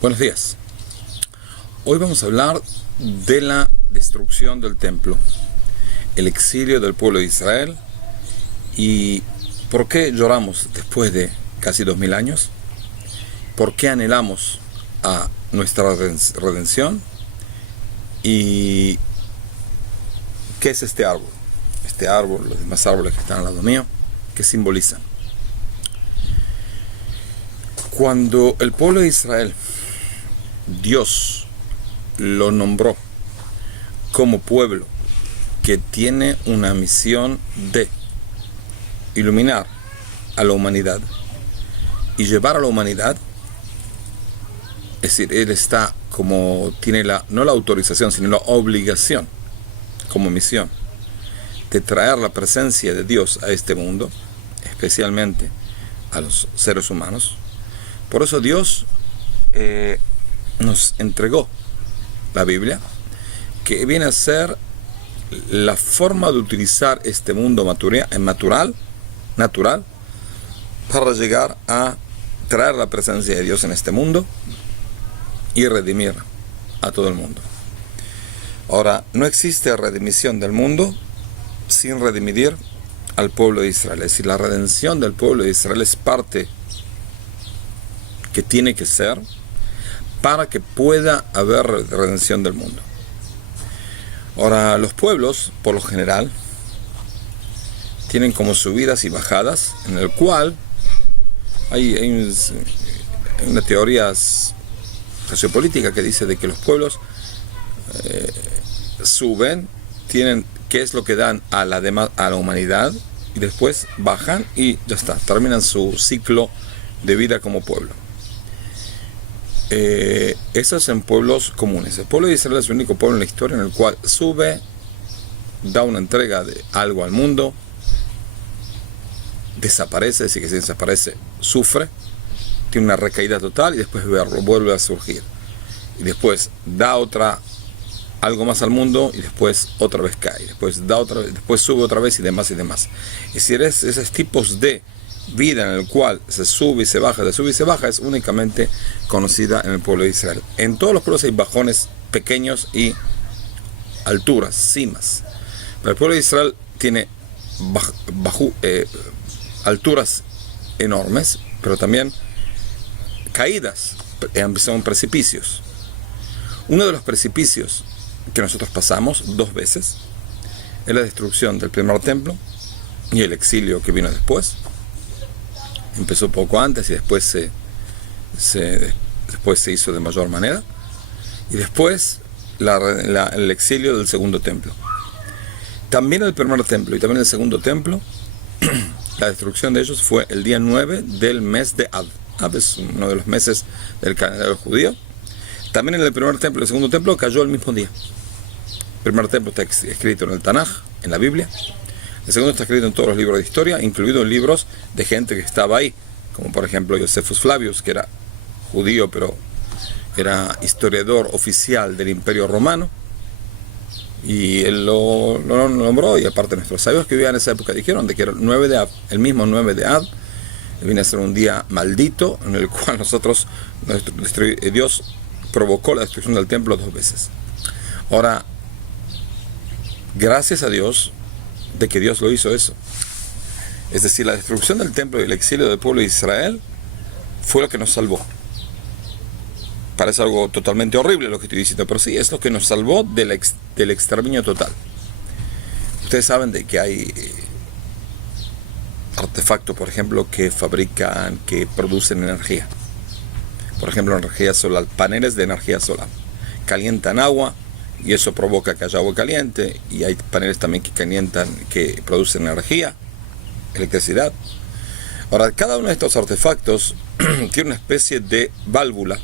Buenos días. Hoy vamos a hablar de la destrucción del templo, el exilio del pueblo de Israel y por qué lloramos después de casi 2000 años, por qué anhelamos a nuestra redención y qué es este árbol, los demás árboles que están al lado mío, que simbolizan. Cuando el pueblo de Israel, Dios lo nombró como pueblo que tiene una misión de iluminar a la humanidad y llevar a la humanidad, es decir, él está como, tiene no la autorización, sino la obligación como misión de traer la presencia de Dios a este mundo, especialmente a los seres humanos. Por eso Dios nos entregó la Biblia, que viene a ser la forma de utilizar este mundo natural para llegar a traer la presencia de Dios en este mundo y redimir a todo el mundo. Ahora, no existe redimición del mundo sin redimir al pueblo de Israel. Es decir, la redención del pueblo de Israel es parte que tiene que ser para que pueda haber redención del mundo. Ahora, los pueblos, por lo general, tienen como subidas y bajadas, en el cual hay una teoría sociopolítica que dice de que los pueblos suben, tienen qué es lo que dan a la humanidad, y después bajan y ya está, terminan su ciclo de vida como pueblo. Eso es en pueblos comunes. El pueblo de Israel es el único pueblo en la historia en el cual sube, da una entrega de algo al mundo, desaparece, es decir, que si desaparece, sufre, tiene una recaída total y después vuelve a surgir. Y después da algo más al mundo y después otra vez cae, después da otra vez, después sube otra vez y demás y demás. Y si eres esos tipos de vida en el cual se sube y se baja, es únicamente conocida en el pueblo de Israel. En todos los pueblos hay bajones pequeños y alturas, cimas. Pero el pueblo de Israel tiene alturas enormes, pero también caídas, son precipicios. Uno de los precipicios que nosotros pasamos 2 veces es la destrucción del primer templo y el exilio que vino después. Empezó poco antes y después se hizo de mayor manera. Y después el exilio del segundo templo. También el primer templo y también el segundo templo, la destrucción de ellos fue el día 9 del mes de Av. Av es uno de los meses del calendario judío. También en el primer templo y el segundo templo cayó el mismo día. El primer templo está escrito en el Tanaj, en la Biblia. El segundo está escrito en todos los libros de historia, incluidos libros de gente que estaba ahí, como por ejemplo Josephus Flavius, que era judío, pero era historiador oficial del Imperio Romano, y él lo nombró, y aparte nuestros sabios que vivían en esa época dijeron de que era el 9 de Av, el mismo 9 de Av, viene a ser un día maldito, en el cual Dios provocó la destrucción del templo 2 veces. Ahora, gracias a Dios, de que Dios lo hizo eso. Es decir, la destrucción del templo y el exilio del pueblo de Israel fue lo que nos salvó. Parece algo totalmente horrible lo que estoy diciendo, pero sí, es lo que nos salvó del exterminio total. Ustedes saben de que hay artefactos, por ejemplo, que producen energía. Por ejemplo, energía solar, paneles de energía solar. Calientan agua y eso provoca que haya agua caliente, y hay paneles también que producen energía, electricidad. Ahora, cada uno de estos artefactos tiene una especie de válvula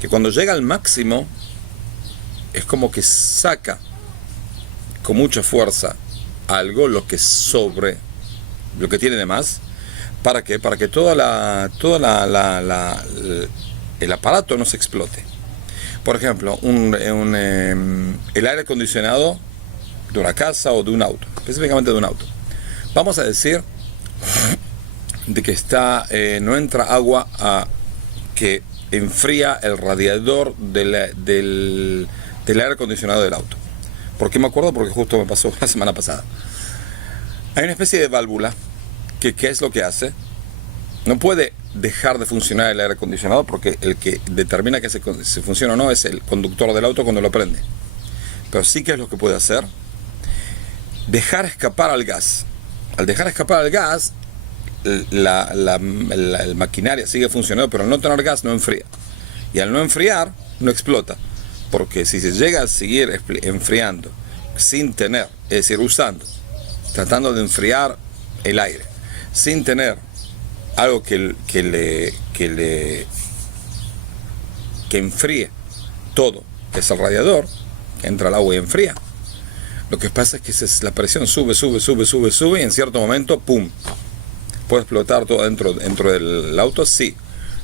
que cuando llega al máximo es como que saca con mucha fuerza algo, lo que tiene de más. ¿Para qué? Para que el aparato no se explote. Por ejemplo, el aire acondicionado de una casa o de un auto, específicamente de un auto. Vamos a decir de que no entra agua que enfría el radiador del aire acondicionado del auto. ¿Por qué me acuerdo? Porque justo me pasó la semana pasada. Hay una especie de válvula que, ¿qué es lo que hace? No puede dejar de funcionar el aire acondicionado, porque el que determina que se funciona o no es el conductor del auto cuando lo prende. Pero sí que es lo que puede hacer: dejar escapar al gas. Al dejar escapar al gas, la maquinaria sigue funcionando, pero al no tener gas no enfría. Y al no enfriar, no explota. Porque si se llega a seguir enfriando sin tener, es decir, usando, tratando de enfriar el aire, sin tener algo que enfríe todo, que es el radiador, que entra el agua y enfría, lo que pasa es que la presión sube y en cierto momento, ¡pum!, puede explotar todo dentro del auto. Sí,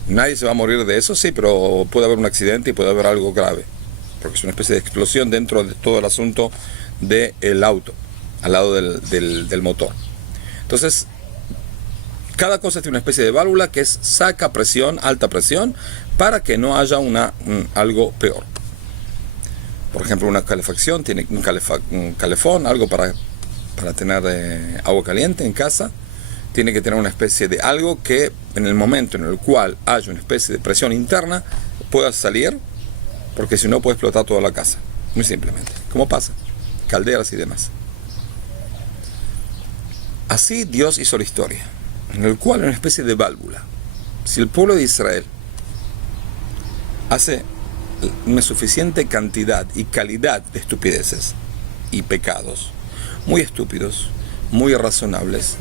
nadie se va a morir de eso, sí, pero puede haber un accidente y puede haber algo grave, porque es una especie de explosión dentro de todo el asunto del auto, al lado del motor. Entonces, cada cosa tiene una especie de válvula que saca presión, alta presión, para que no haya algo peor. Por ejemplo, una calefacción tiene un calefón, algo para tener agua caliente en casa. Tiene que tener una especie de algo que en el momento en el cual haya una especie de presión interna pueda salir, porque si no puede explotar toda la casa, muy simplemente, como pasa, calderas y demás. Así Dios hizo la historia, en el cual hay una especie de válvula. Si el pueblo de Israel hace una suficiente cantidad y calidad de estupideces y pecados, muy estúpidos, muy irrazonables,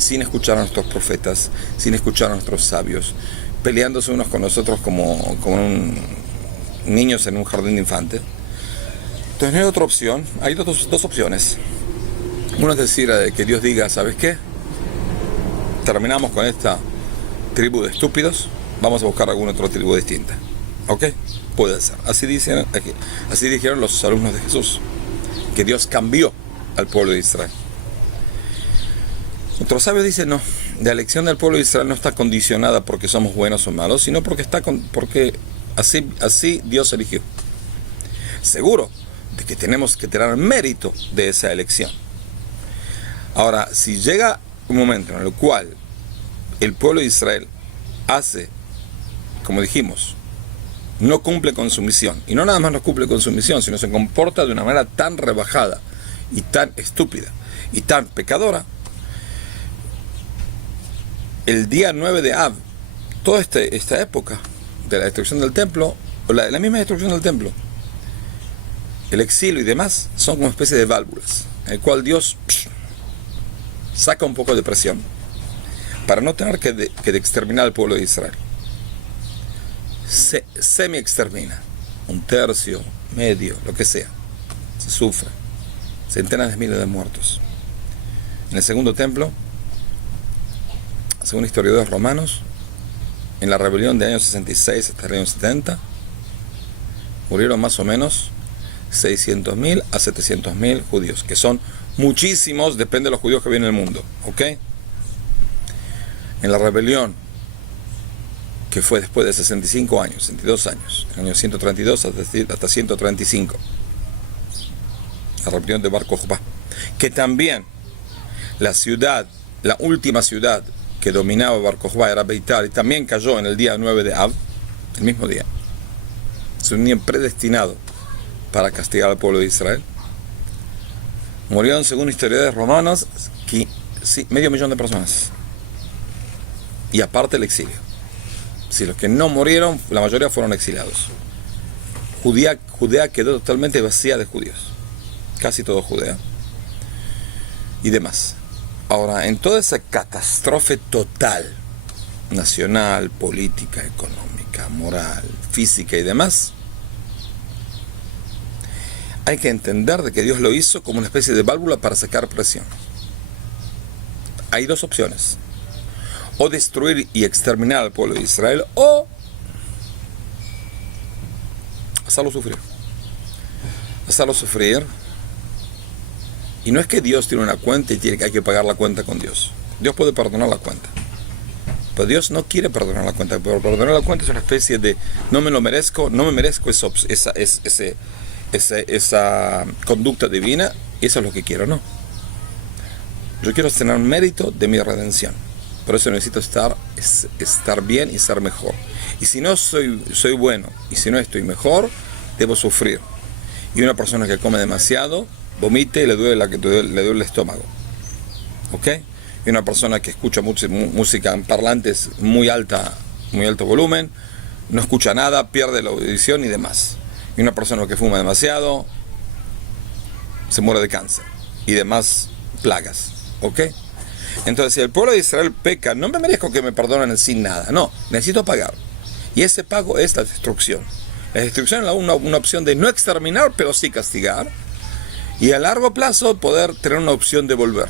sin escuchar a nuestros profetas, sin escuchar a nuestros sabios, peleándose unos con nosotros como niños en un jardín de infantes, entonces no hay otra opción. Hay dos opciones. Una es decir, que Dios diga: ¿sabes qué? Terminamos con esta tribu de estúpidos, vamos a buscar alguna otra tribu distinta. ¿Ok? Puede ser. Así dijeron los alumnos de Jesús, que Dios cambió al pueblo de Israel. Nuestros sabios dicen: no, la elección del pueblo de Israel no está condicionada porque somos buenos o malos, sino porque así Dios eligió. Seguro de que tenemos que tener mérito de esa elección. Ahora, si llega un momento en el cual el pueblo de Israel hace, como dijimos, no cumple con su misión, y no nada más no cumple con su misión, sino se comporta de una manera tan rebajada y tan estúpida y tan pecadora, el día 9 de Av, toda esta época de la destrucción del templo, o la misma destrucción del templo, el exilio y demás, son como una especie de válvulas, en el cual Dios saca un poco de presión para no tener que exterminar al pueblo de Israel. Se semi-extermina, un tercio, medio, lo que sea. Se sufre, centenas de miles de muertos. En el segundo templo, según historiadores romanos, en la rebelión de año 66 hasta el año 70, murieron más o menos 600.000 a 700.000 judíos, que son muchísimos, depende de los judíos que viven en el mundo, ¿ok? En la rebelión, que fue después de 62 años, en el año 132 hasta 135, la rebelión de Bar Kokhba, que también la última ciudad que dominaba Bar Kokhba era Beitar, y también cayó en el día 9 de Av, el mismo día. Es un día predestinado para castigar al pueblo de Israel. Murieron, según historiadores romanos, 500.000 de personas. Y aparte el exilio. Si los que no murieron, la mayoría fueron exiliados. Judea quedó totalmente vacía de judíos. Casi todo Judea. Y demás. Ahora, en toda esa catástrofe total, nacional, política, económica, moral, física y demás, hay que entender de que Dios lo hizo como una especie de válvula para sacar presión. Hay dos opciones: o destruir y exterminar al pueblo de Israel, o hacerlo sufrir. Y no es que Dios tiene una cuenta y hay que pagar la cuenta con Dios. Dios puede perdonar la cuenta. Pero Dios no quiere perdonar la cuenta. Pero perdonar la cuenta es una especie de no me lo merezco, no me merezco esa conducta divina, y eso es lo que quiero, no. Yo quiero tener mérito de mi redención. Por eso necesito estar bien y ser mejor. Y si no soy bueno, y si no estoy mejor, debo sufrir. Y una persona que come demasiado, vomite y le duele el estómago. ¿Ok? Y una persona que escucha música en parlantes muy alto volumen, no escucha nada, pierde la audición y demás. Y una persona que fuma demasiado, se muere de cáncer y demás plagas. ¿Ok? Entonces, si el pueblo de Israel peca, no me merezco que me perdonen sin nada. No, necesito pagar. Y ese pago es la destrucción. La destrucción es una opción de no exterminar, pero sí castigar. Y a largo plazo poder tener una opción de volver.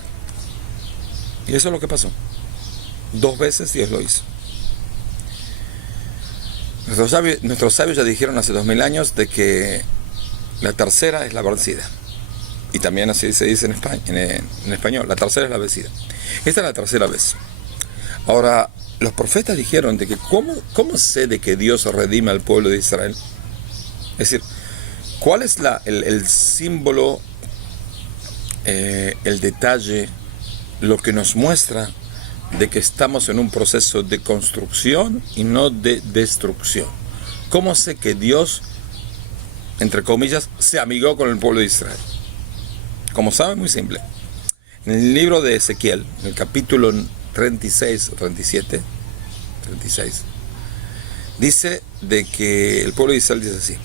Y eso es lo que pasó. 2 veces Dios lo hizo. Nuestros sabios ya dijeron hace 2000 años de que la tercera es la vencida. Y también así se dice en español, la tercera es la vencida. Esta es la tercera vez. Ahora, los profetas dijeron de que ¿cómo sé de que Dios redime al pueblo de Israel? Es decir, ¿cuál es el símbolo, el detalle, lo que nos muestra de que estamos en un proceso de construcción y no de destrucción? ¿Cómo sé que Dios, entre comillas, se amigó con el pueblo de Israel? Como saben, muy simple. En el libro de Ezequiel, en el capítulo 36 o 37, 36, dice de que el pueblo de Israel dice así.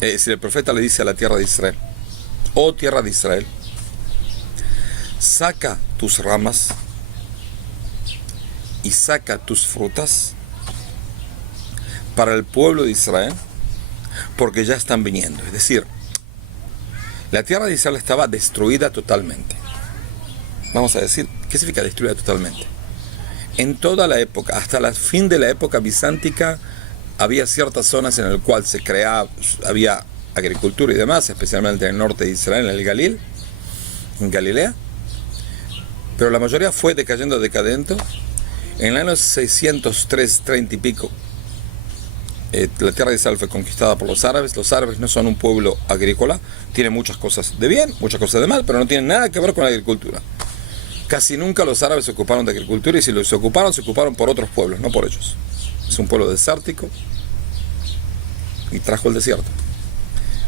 Es decir, el profeta le dice a la tierra de Israel: oh tierra de Israel, saca tus ramas y saca tus frutas para el pueblo de Israel, porque ya están viniendo. Es decir, la tierra de Israel estaba destruida totalmente. Vamos a decir, ¿qué significa destruida totalmente? En toda la época, hasta el fin de la época bizántica, había ciertas zonas en las cuales había agricultura y demás, especialmente en el norte de Israel, en el Galil, en Galilea. Pero la mayoría fue decadente. En el año 603, 30 y pico, la tierra de Israel fue conquistada por los árabes. Los árabes no son un pueblo agrícola, tienen muchas cosas de bien, muchas cosas de mal, pero no tienen nada que ver con la agricultura. Casi nunca los árabes se ocuparon de agricultura, y si se ocuparon por otros pueblos, no por ellos. Es un pueblo desértico y trajo el desierto.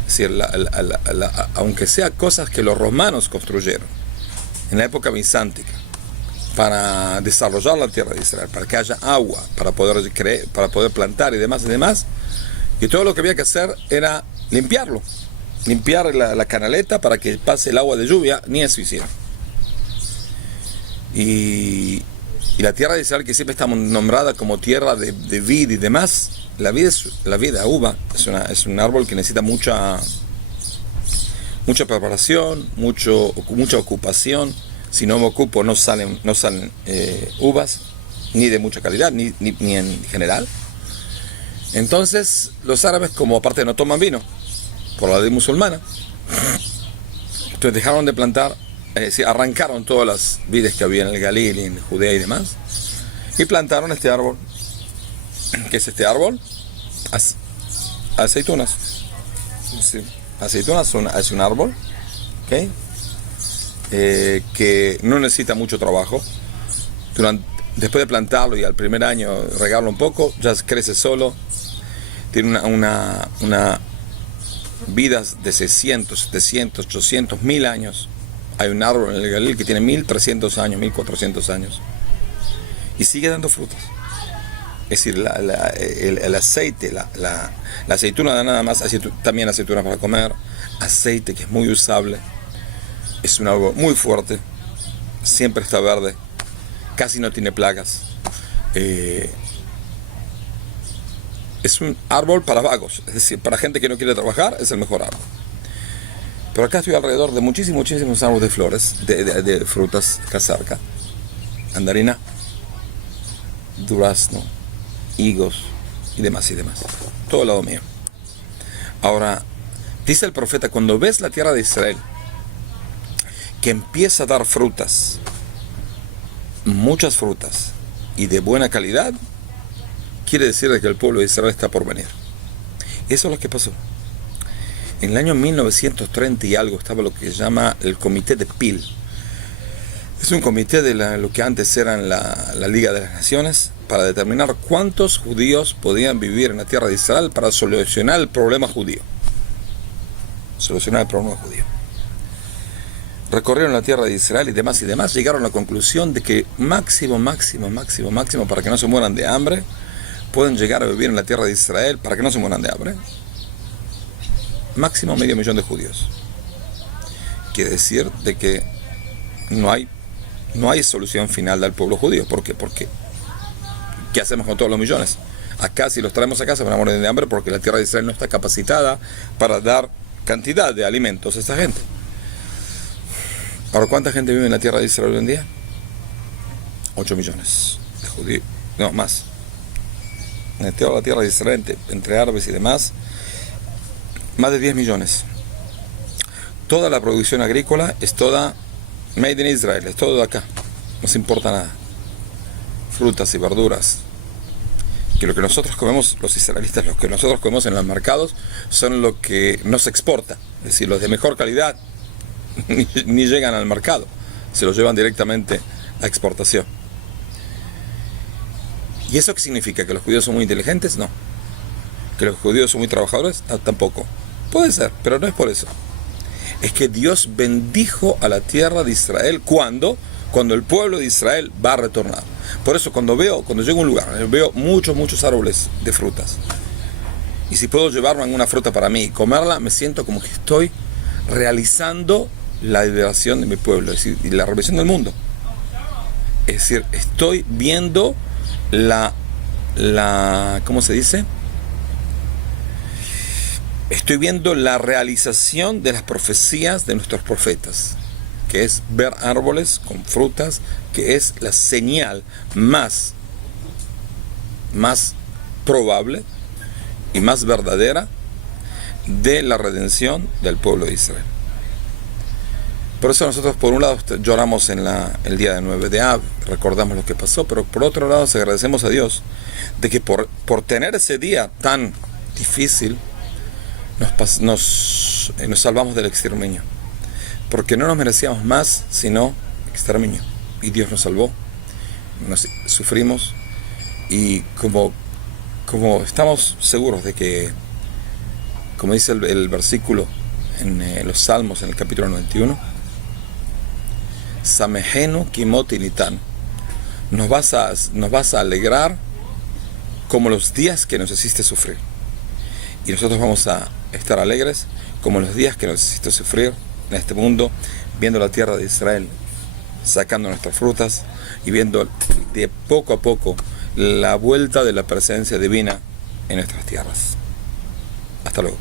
Es decir, aunque sea cosas que los romanos construyeron en la época bizántica para desarrollar la tierra de Israel, para que haya agua, para poder plantar y demás, y todo lo que había que hacer era limpiar la canaleta para que pase el agua de lluvia, ni eso hicieron. Y la tierra de Israel, que siempre está nombrada como tierra de vid y demás, la vida uva es un árbol que necesita mucha preparación, mucha ocupación. Si no me ocupo, no salen uvas, ni de mucha calidad, ni en general. Entonces, los árabes, como aparte no toman vino, por la ley musulmana, entonces dejaron de plantar, arrancaron todas las vides que había en el Galil, en Judea y demás, y plantaron este árbol. ¿Qué es este árbol? Aceitunas. Sí, aceitunas es un árbol, ¿ok? Que no necesita mucho trabajo. Después de plantarlo y al primer año regarlo un poco, ya crece solo. Tiene una vida de 600, 700, 800, 1000 años. Hay un árbol en el Galil que tiene 1300 años, 1400 años, y sigue dando frutos. Es decir, el aceite, la aceituna da nada más, también aceituna para comer, aceite que es muy usable. Es un árbol muy fuerte, siempre está verde, casi no tiene plagas. Es un árbol para vagos, es decir, para gente que no quiere trabajar, es el mejor árbol. Pero acá estoy alrededor de muchísimos árboles de flores, de frutas acá cerca. Mandarina, durazno, higos y demás. Todo al lado mío. Ahora, dice el profeta, cuando ves la tierra de Israel que empieza a dar frutas, muchas frutas, y de buena calidad, quiere decir que el pueblo de Israel está por venir. Eso es lo que pasó. En el año 1930 y algo estaba lo que se llama el Comité de Peel. Es un comité de lo que antes era la Liga de las Naciones, para determinar cuántos judíos podían vivir en la tierra de Israel para solucionar el problema judío. Recorrieron la tierra de Israel y demás, llegaron a la conclusión de que máximo, para que no se mueran de hambre, pueden llegar a vivir en la tierra de Israel, para que no se mueran de hambre, máximo 500.000 de judíos. Quiere decir de que no hay solución final del pueblo judío. ¿Por qué? Porque ¿qué hacemos con todos los millones? Acá, si los traemos acá, se van a morir de hambre porque la tierra de Israel no está capacitada para dar cantidad de alimentos a esta gente. Ahora, ¿cuánta gente vive en la tierra de Israel hoy en día? 8 millones de judíos, no, más. En la tierra de Israel, entre árabes y demás, más de 10 millones. Toda la producción agrícola es toda made in Israel, es todo de acá, no se importa nada. Frutas y verduras, que lo que nosotros comemos, los israelitas, lo que nosotros comemos en los mercados, son lo que no se exporta, es decir, los de mejor calidad ni llegan al mercado, se los llevan directamente a exportación. ¿Y eso qué significa? ¿Que los judíos son muy inteligentes? No. ¿Que los judíos son muy trabajadores? No, tampoco. Puede ser, pero no es por eso. Es que Dios bendijo a la tierra de Israel cuando el pueblo de Israel va a retornar. Por eso cuando llego a un lugar, veo muchos árboles de frutas. Y si puedo llevarme alguna fruta para mí y comerla, me siento como que estoy realizando la liberación de mi pueblo, es decir, y la revelación del mundo. Es decir, estoy viendo ¿cómo se dice? Estoy viendo la realización de las profecías de nuestros profetas, que es ver árboles con frutas, que es la señal más probable y más verdadera de la redención del pueblo de Israel. Por eso nosotros, por un lado, lloramos en el día de 9 de Av, recordamos lo que pasó, pero por otro lado, agradecemos a Dios de que por tener ese día tan difícil, nos salvamos del exterminio, porque no nos merecíamos más sino exterminio, y Dios nos salvó. Nos sufrimos, y como estamos seguros de que, como dice el versículo en los Salmos, en el capítulo 91, Samehenu kimot nitan, nos vas a alegrar como los días que nos hiciste sufrir. Y nosotros vamos a estar alegres como los días que nos hiciste sufrir en este mundo, viendo la tierra de Israel sacando nuestras frutas y viendo de poco a poco la vuelta de la presencia divina en nuestras tierras. Hasta luego.